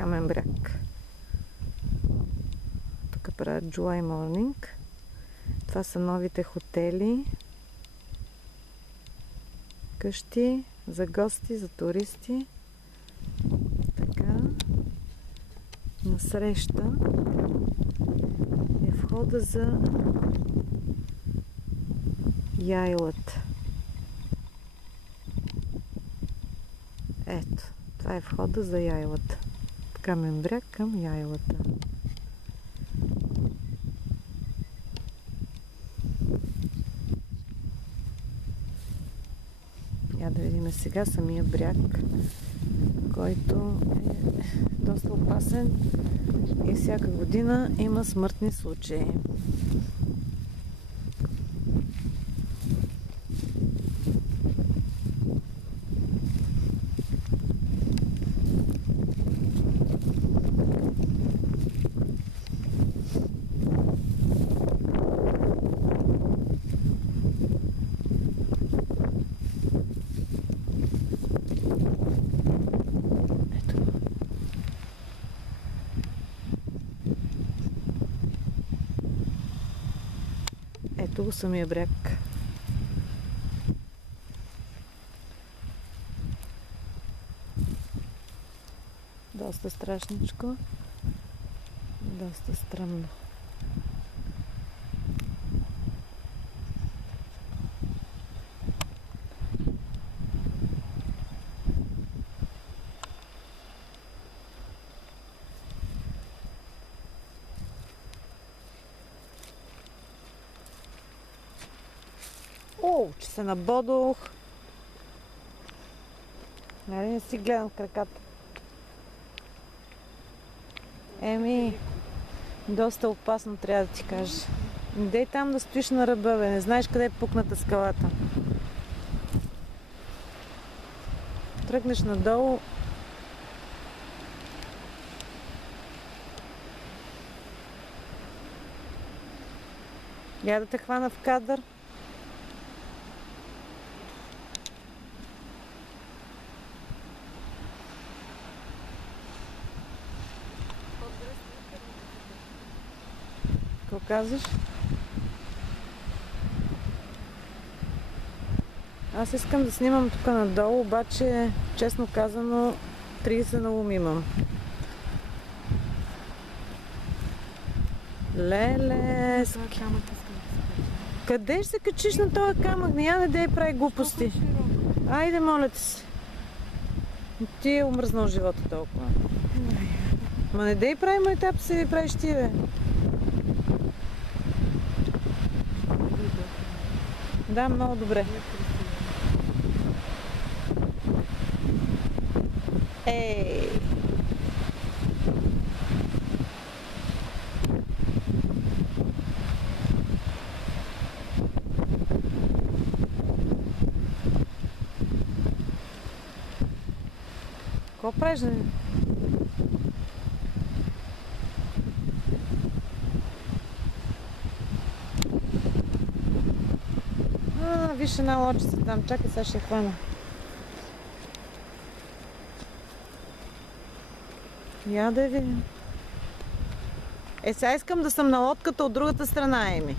Камен бряг. Тук правят July Morning. Това са новите хотели. Къщи за гости, за туристи. Така. Насреща е входа за яйлата. Ето, това е входа за яйлата. Камен бряг към яйлата. Я да видим сега самия бряг, който е доста опасен и всяка година има смъртни случаи. Ето го самия бряг. Доста страшничко. Доста стръмно. О, че се набодох. Нали не си гледам в краката. Еми, доста опасно трябва да ти кажа. Не дей там да стоиш на ръба, бе. Не знаеш къде е пукната скалата. Тръгнеш надолу. Я да те хвана в кадър. Какво казваш? Аз искам да снимам тук надолу, обаче, честно казано, 30 на ум имам. Леле! Къде ще се качиш на този камък? Не дей прави глупости. Айде, моля ти се. Ти е умръзнал живота толкова. Ма не дей прави майтап, се правиш ти, бе. Да, много добре. Ей! Какво правиш? Виж една лодчица там. Чакай, сега ще я хвана. Я да видим. Сега искам да съм на лодката от другата страна, Еми.